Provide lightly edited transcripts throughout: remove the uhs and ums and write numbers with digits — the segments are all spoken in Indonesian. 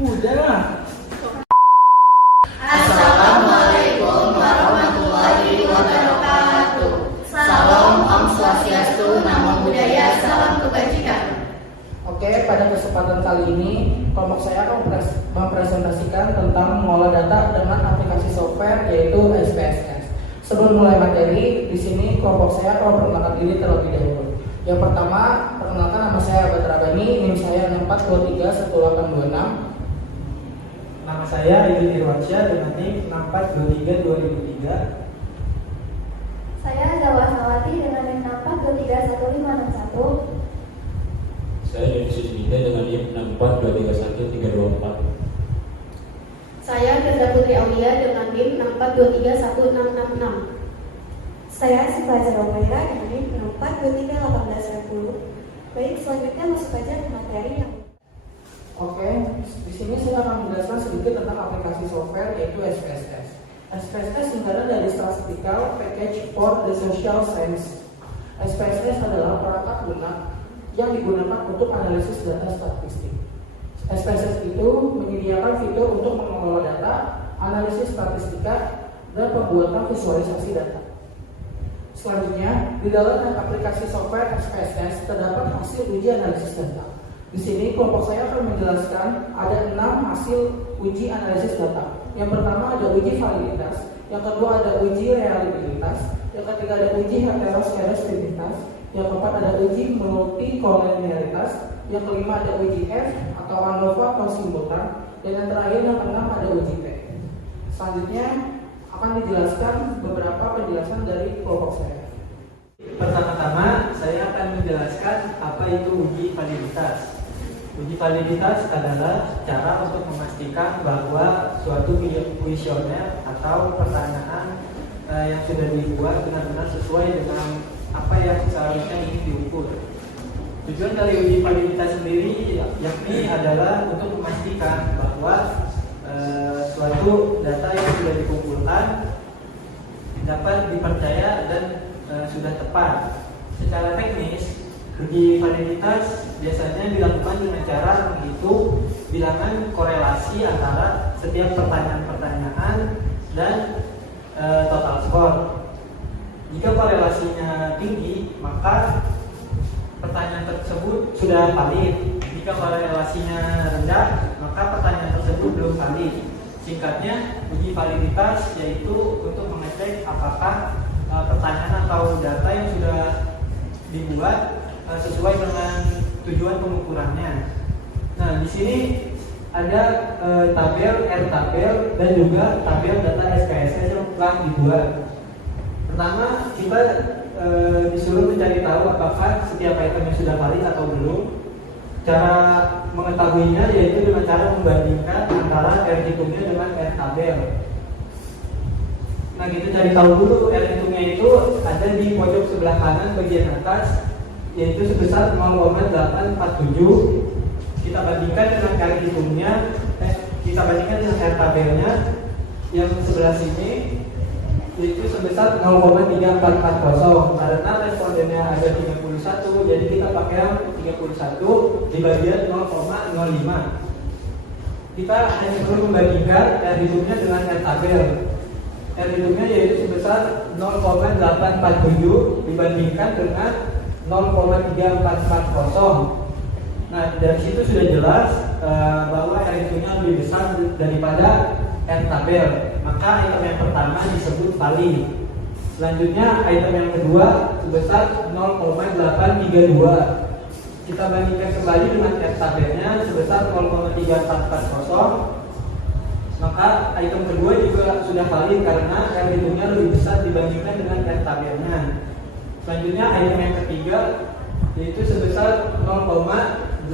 Udah. Assalamualaikum warahmatullahi wabarakatuh. Salam Om Swastiastu, Namo Buddhaya, salam kebajikan. Oke, pada kesempatan kali ini kelompok saya akan mempresentasikan tentang mengolah data dengan aplikasi software yaitu SPSS. Sebelum mulai materi, di sini kelompok saya akan memperkenalkan diri terlebih dahulu. Yang pertama, perkenalkan nama saya Abad Rabani, NIM saya 64231826. Nama saya Idul Irwansyah dengan NIM 64232003. Saya Zawa Sawati dengan NIM 64231561. Saya Yunus Nida dengan NIM 64231324. Saya Firza Putri Aulia dengan NIM 64231666. Saya Sifajar Romaira dengan NIM 64231820. Baik, selanjutnya masuk saja ke materi yang Oke, di sini saya akan menjelaskan sedikit tentang aplikasi software yaitu SPSS. SPSS singkatan dari Statistical Package for the Social Science. SPSS adalah perangkat lunak yang digunakan untuk analisis data statistik. SPSS itu menyediakan fitur untuk mengelola data, analisis statistika, dan pembuatan visualisasi data. Selanjutnya, di dalam aplikasi software SPSS terdapat hasil uji analisis data. Di sini kelompok saya akan menjelaskan ada 6 hasil uji analisis data. Yang pertama ada uji validitas, yang kedua ada uji reliabilitas, yang ketiga ada uji heteroscedasticitas, yang keempat ada uji multikolonialitas, yang kelima ada uji F atau ANOVA konsimultan, dan yang terakhir yang keenam ada uji P. Selanjutnya akan dijelaskan beberapa penjelasan dari kelompok saya. Pertama-tama saya akan menjelaskan apa itu uji validitas. Uji validitas adalah cara untuk memastikan bahwa suatu kuesioner atau pertanyaan yang sudah dibuat benar-benar sesuai dengan apa yang seharusnya ingin diukur. Tujuan dari uji validitas sendiri yakni adalah untuk memastikan bahwa suatu data yang sudah dikumpulkan dapat dipercaya dan sudah tepat. Secara teknis, uji validitas biasanya dilakukan dengan cara menghitung bilangan korelasi antara setiap pertanyaan-pertanyaan dan total skor. Jika korelasinya tinggi, maka pertanyaan tersebut sudah valid. Jika korelasinya rendah, maka pertanyaan tersebut belum valid. Singkatnya, uji validitas yaitu untuk mengecek apakah pertanyaan atau data yang sudah dibuat sesuai dengan tujuan pengukurannya. Nah, di sini ada tabel R-tabel dan juga tabel data SPSS yang telah dibuat. Pertama, kita disuruh mencari tahu apakah setiap item yang sudah valid atau belum. Cara mengetahuinya yaitu dengan cara membandingkan antara R-hitungnya dengan R-tabel. Nah, kita cari tahu dulu R-hitungnya itu ada di pojok sebelah kanan bagian atas, yaitu sebesar 0,847. Kita bandingkan dengan R-hitungnya, kita bandingkan dengan R-tabelnya yang sebelah sini, yaitu sebesar 0,3440. Karena respondennya ada 31, jadi kita pakai yang 31 dibagian 0,05. Kita hanya perlu membandingkan R-hitungnya dengan R-tabel. R-hitungnya yaitu sebesar 0,847 dibandingkan dengan 0,3440. Nah, dari situ sudah jelas bahwa R-hitungnya lebih besar daripada R-tabel. Maka item yang pertama disebut valid. Selanjutnya item yang kedua sebesar 0,832. Kita bandingkan kembali dengan R-tabelnya sebesar 0,3440. Maka item kedua juga sudah valid karena R-hitungnya lebih besar dibandingkan dengan R-tabelnya. Selanjutnya item yang ketiga yaitu sebesar 0,886.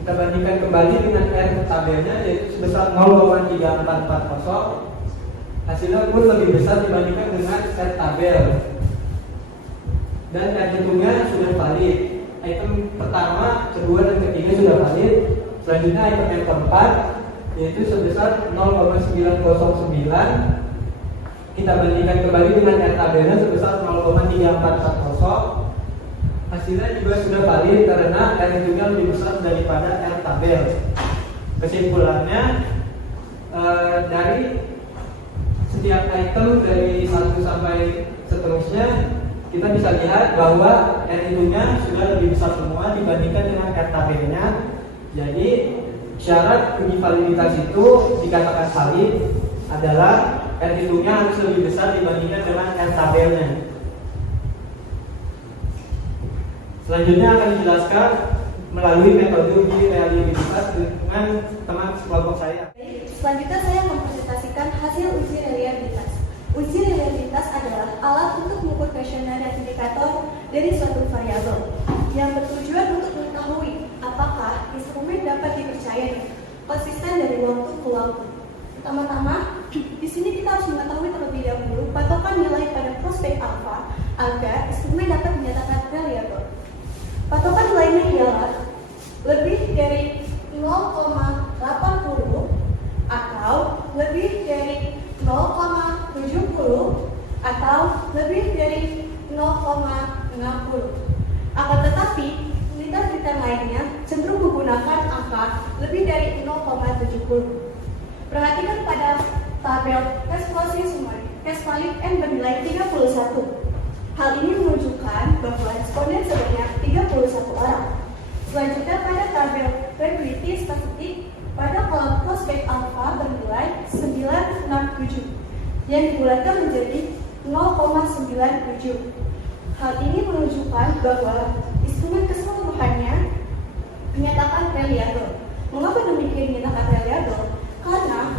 Kita bandingkan kembali dengan R-tabelnya yaitu sebesar 0,3440. Hasilnya pun lebih besar dibandingkan dengan R-tabel. Dan R-hitungnya sudah valid. Item pertama, kedua, dan ketiga sudah valid. Selanjutnya item yang keempat yaitu sebesar 0,909. Kita bandingkan kembali dengan R-tabelnya sebesar 0,3440. Hasilnya juga sudah valid karena R hitungnya lebih besar daripada R tabel. Kesimpulannya, dari setiap item dari 1 sampai seterusnya kita bisa lihat bahwa R hitungnya sudah lebih besar semua dibandingkan dengan R tabelnya. Jadi syarat uji validitas itu dikatakan valid adalah R hitungnya harus lebih besar dibandingkan dengan R tabelnya. Selanjutnya akan dijelaskan melalui metode uji reliabilitas dengan teman kelompok saya. Selanjutnya saya mempresentasikan hasil uji reliabilitas. Uji reliabilitas adalah alat untuk mengukur kuesioner dan indikator dari suatu variabel yang bertujuan untuk mengetahui apakah instrumen dapat dipercaya konsisten dari waktu ke waktu. Pertama-tama, di sini kita harus mengetahui terlebih dahulu patokan nilai pada prospek alfa agar instrumen dapat dinyatakan reliable. Patokan nilainya ialah lebih dari 0,80 atau lebih dari 0,70 atau lebih dari 0,60. Akan tetapi, liter-liter lainnya cenderung menggunakan angka lebih dari 0,70. Perhatikan pada tabel cash closing summary, cash valid N bernilai 31. Hal ini menunjukkan bahwa responden sebanyak 31 orang. Selanjutnya pada tabel probability statistik pada kolom prospek alpha bernilai 967 yang dibulatkan menjadi 0,97. Hal ini menunjukkan bahwa instrumen keseluruhannya dinyatakan reliable. Mengapa demikian dinyatakan reliable? Karena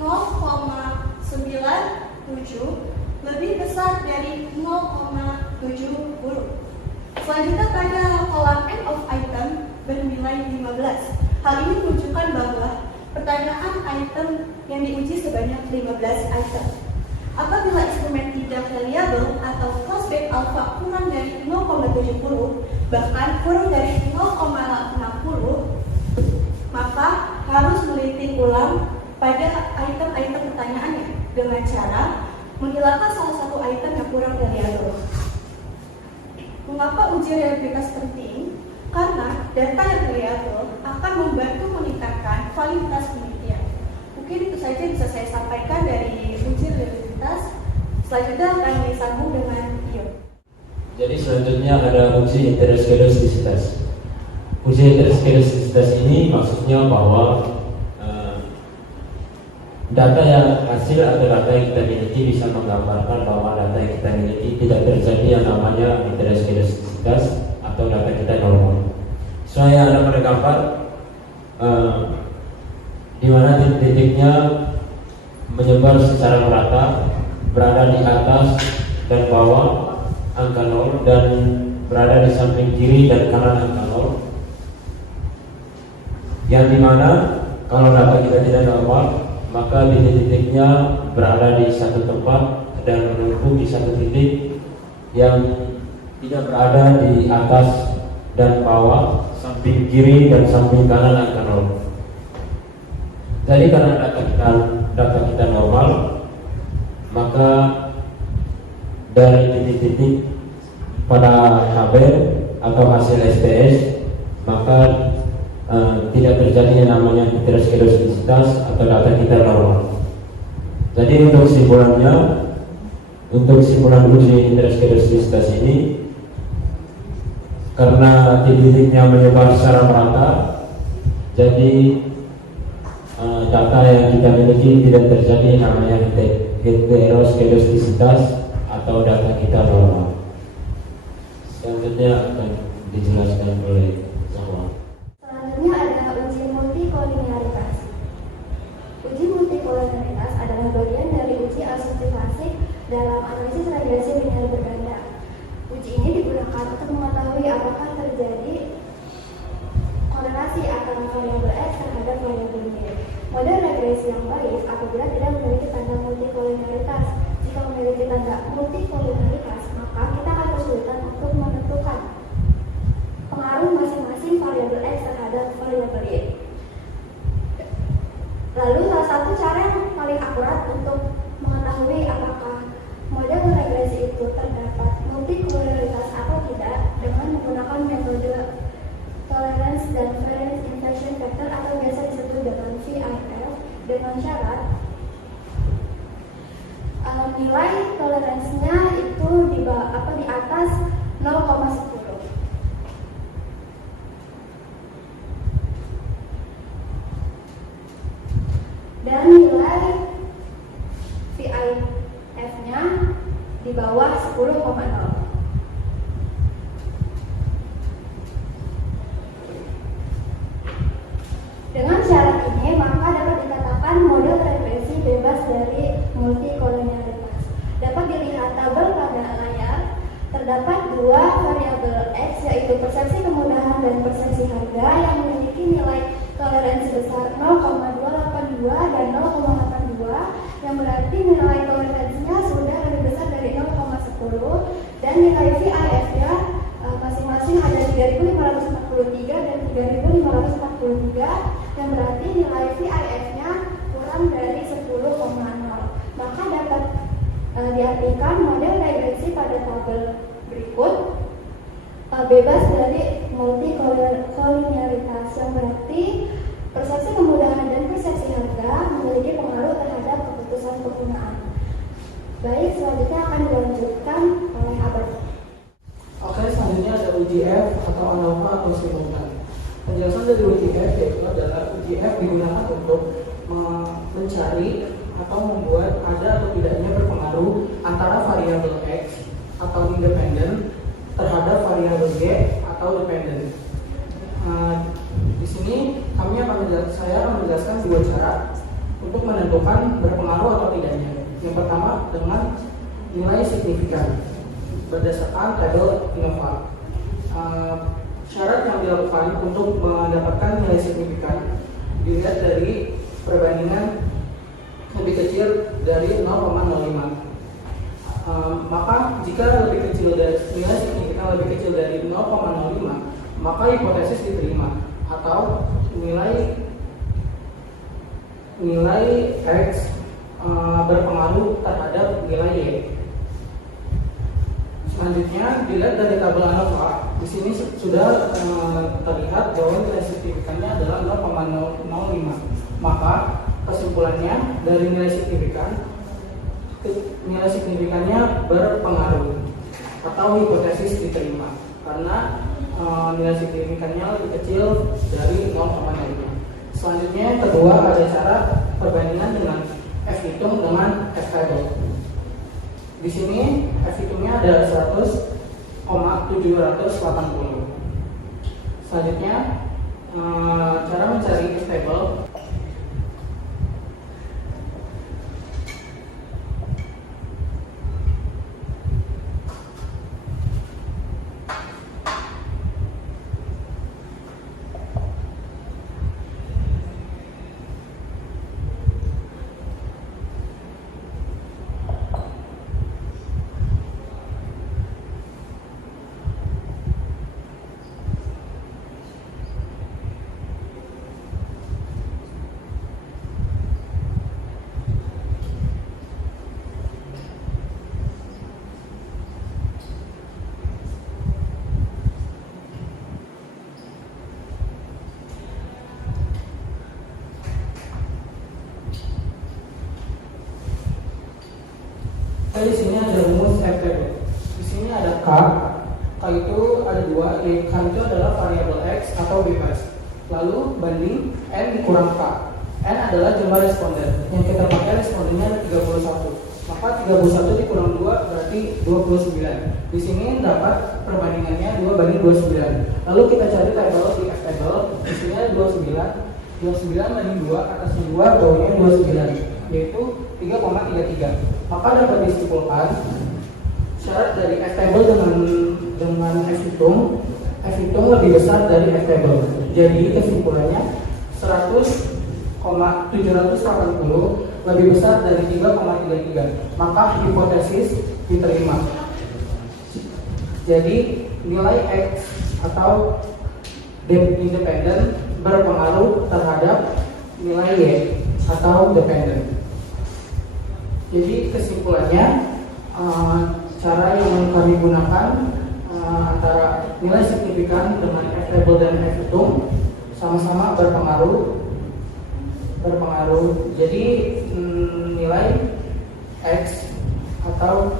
0,97 lebih besar dari 0,70. Selanjutnya pada kolom end of item bernilai 15. Hal ini menunjukkan bahwa pertanyaan item yang diuji sebanyak 15 item. Apabila instrumen tidak reliable atau prospek alpha kurang dari 0,70, bahkan kurang dari 0,60, maka harus melitik ulang pada item-item pertanyaannya dengan cara menghilangkan salah satu item yang kurang reliable. Mengapa uji reliabilitas penting? Karena data yang reliable akan membantu meningkatkan validitas penelitian. Mungkin itu saja bisa saya sampaikan dari uji reliabilitas. Selanjutnya akan disambung dengan Iyo. Jadi selanjutnya ada uji heteroskedastisitas. Uji heteroskedastisitas ini maksudnya bahwa data yang hasil atau data yang kita miliki bisa menggambarkan bahwa data yang kita miliki tidak terjadi yang namanya heteroskedastisitas atau data kita normal. Saya ada pada gambar di mana titik-titiknya menyebar secara merata, berada di atas dan bawah angka 0 dan berada di samping kiri dan kanan angka 0. Yang dimana kalau data kita tidak normal, maka titik-titiknya berada di satu tempat dan menumpuk di satu titik yang tidak berada di atas dan bawah, samping kiri dan samping kanan angka 0. Jadi karena data kita normal, maka dari titik-titik pada tabel atau hasil STS, maka tidak terjadi yang namanya heteroskedastisitas atau data kita normal. Jadi untuk simpulan uji heteroskedastisitas ini, karena titik-titiknya menyebar secara merata, jadi data yang kita miliki tidak terjadi yang namanya heteroskedastisitas atau data kita normal. Selanjutnya akan dijelaskan oleh Zahwa. Selanjutnya adalah uji multikolinearitas. Uji multikolinearitas adalah bagian dari uji asumsi klasik dalam analisis regresi linear berganda. Uji ini digunakan untuk mengetahui apakah terjadi korelasi antara variabel X terhadap variabel Y. Model regresi yang baik apabila tidak memiliki tanda multikolinearitas. Jika memiliki tanda multikolinearitas, maka kita akan kesulitan untuk menentukan pengaruh masing-masing variabel X terhadap variabel Y. Lalu salah satu cara yang paling akurat untuk mengetahui apakah model regresi itu terdapat multikolinearitas atau tidak dengan menggunakan dengan syarat nilai toleransinya itu di atas 0,10. Dan nilai VIF-nya di bawah 10,0. Dengan syarat ini, maka dapat dikatakan model referensi bebas dari multikolonialitas. Dapat dilihat tabel pada layar, terdapat dua variabel X, yaitu persepsi kemudahan dan persepsi harga yang memiliki nilai toleransi besar 0,282 dan 0,82, yang berarti nilai toleransinya sudah lebih besar dari 0,10, dan nilai VIF-nya masing-masing ada 3.543 dan 3.543, yang berarti nilai VIF-nya kurang dari 10,0. Maka dapat diartikan model regresi pada tabel berikut bebas dari multikolonialitas, yang berarti persepsi kemudahan dan persepsi harga memiliki pengaruh terhadap keputusan penggunaan. Baik, selanjutnya akan dilanjutkan oleh Abad. Oke, selanjutnya ada UJF atau ANOVA atau simultan. Penjelasan dari UJF yaitu adalah UJF digunakan untuk mencari atau membuat ada atau tidaknya berpengaruh antara variabel X atau independen terhadap variabel Y atau dependen. Di sini saya akan menjelaskan dua cara untuk menentukan berpengaruh atau tidaknya. Yang pertama dengan nilai signifikan berdasarkan tabel ANOVA. Syarat yang dilakukan untuk mendapatkan nilai signifikan dilihat dari perbandingan lebih kecil dari 0,05. Maka jika lebih kecil dari nilai signifikan lebih kecil dari 0,05, maka hipotesis diterima atau nilai X berpengaruh terhadap nilai Y. Selanjutnya dilihat dari tabel ANOVA. Di sini sudah terlihat bahwa nilai signifikannya adalah 0,05. Maka kesimpulannya dari nilai signifikannya berpengaruh atau hipotesis diterima karena nilai signifikannya lebih kecil dari 0,05. Selanjutnya yang kedua ada cara perbandingan dengan F hitung dengan F table. Di sini F hitungnya ada 100,780. Selanjutnya cara mencari F table. Di sini ada rumus F table. Di sini ada K. K itu ada dua. K itu adalah variabel X atau bebas. Lalu banding N dikurang K. N adalah jumlah responden. Yang kita pakai respondennya ada 31. Maka 31 dikurang 2 berarti 29. Di sini dapat perbandingannya 2 banding 29. Lalu kita cari tabel di F table. Di sini ada 29. 29 banding 2, atasnya 2, bawahnya 29, yaitu 3,33. Maka dapat disimpulkan syarat dari F table dengan F hitung lebih besar dari F table. Jadi kesimpulannya 100,780 lebih besar dari 3,33. Maka hipotesis diterima. Jadi nilai X atau independen berpengaruh terhadap nilai Y atau dependen. Jadi kesimpulannya cara yang kami gunakan antara nilai signifikan dengan F table dan F hitung sama-sama berpengaruh berpengaruh. Jadi nilai X atau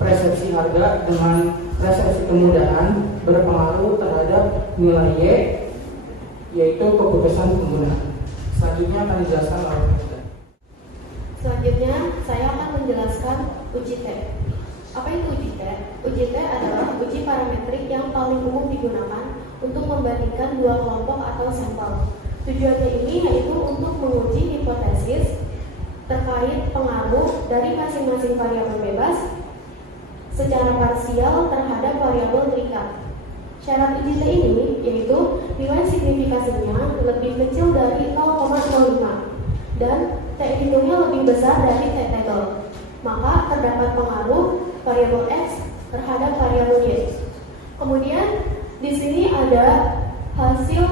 persepsi harga dengan persepsi kemudahan berpengaruh terhadap nilai Y, yaitu keputusan pengguna. Selanjutnya akan dijelaskan oleh Presiden. Selanjutnya, saya akan menjelaskan uji T. Apa itu uji T? Uji T adalah uji parametrik yang paling umum digunakan untuk membandingkan dua kelompok atau sampel. Tujuannya ini yaitu untuk menguji hipotesis terkait pengaruh dari masing-masing variabel bebas secara parsial terhadap variabel terikat. Syarat uji T ini yaitu nilai signifikasinya lebih kecil dari 0,05 dan T hitungnya lebih besar dari T table. Maka terdapat pengaruh variabel X terhadap variabel Y. Kemudian di sini ada hasil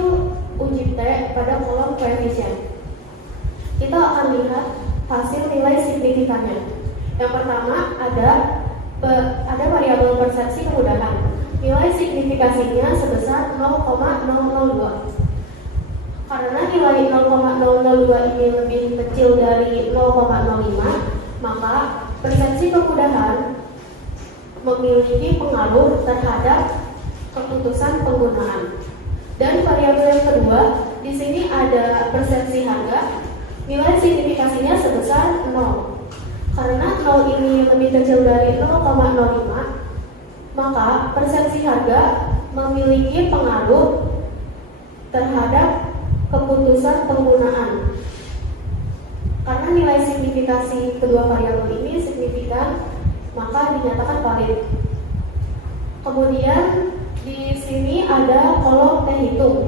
uji T pada kolom koefisien. Kita akan lihat hasil nilai signifikannya. Yang pertama ada variabel persepsi kemudahan. Nilai signifikasinya sebesar 0,002. Karena nilai 0,002 ini lebih kecil dari 0,05, maka persepsi kemudahan memiliki pengaruh terhadap keputusan penggunaan. Dan variabel yang kedua, di sini ada persepsi harga. Nilai signifikasinya sebesar 0. Karena 0 ini lebih kecil dari 0,05, maka persepsi harga memiliki pengaruh terhadap keputusan penggunaan. Karena nilai signifikasi kedua variabel ini signifikan, maka dinyatakan valid. Kemudian di sini ada kolom T hitung.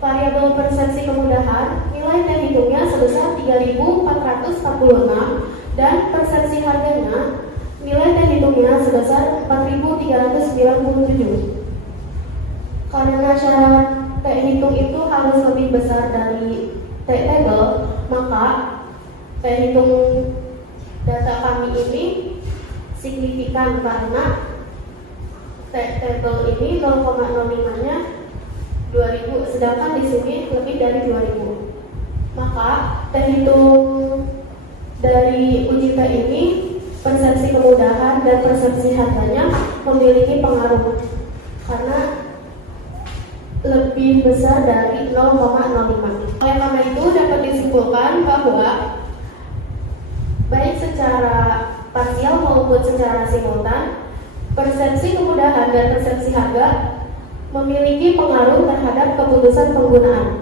Variabel persepsi kemudahan, nilai T hitungnya sebesar 3.446 dan persepsi harganya, nilai T hitungnya sebesar 4.397. Karena syarat T hitung itu harus lebih besar dari T table, maka T hitung data kami ini signifikan karena T table ini 0,05-nya 2000, sedangkan di sini lebih dari 2000. Maka T hitung dari uji T ini, persepsi kemudahan dan persepsi harganya memiliki pengaruh karena lebih besar dari 0,05. Oleh karena itu dapat disimpulkan bahwa baik secara parsial maupun secara simultan, persepsi kemudahan dan persepsi harga memiliki pengaruh terhadap keputusan penggunaan.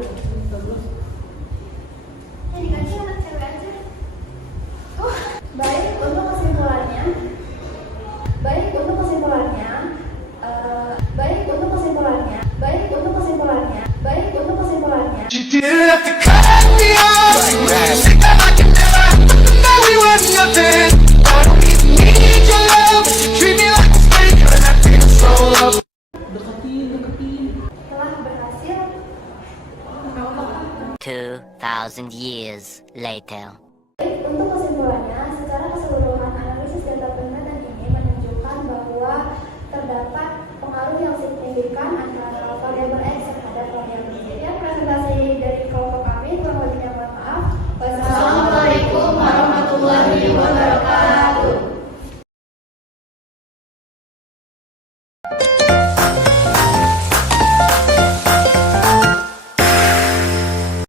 Baik untuk kesimpulannya, You didn't have to cut me off. Say that I can never know we were nothing. I don't even need your love. You treat me like a stranger and I feel so loved. telah berhasil 2,000 years later. untuk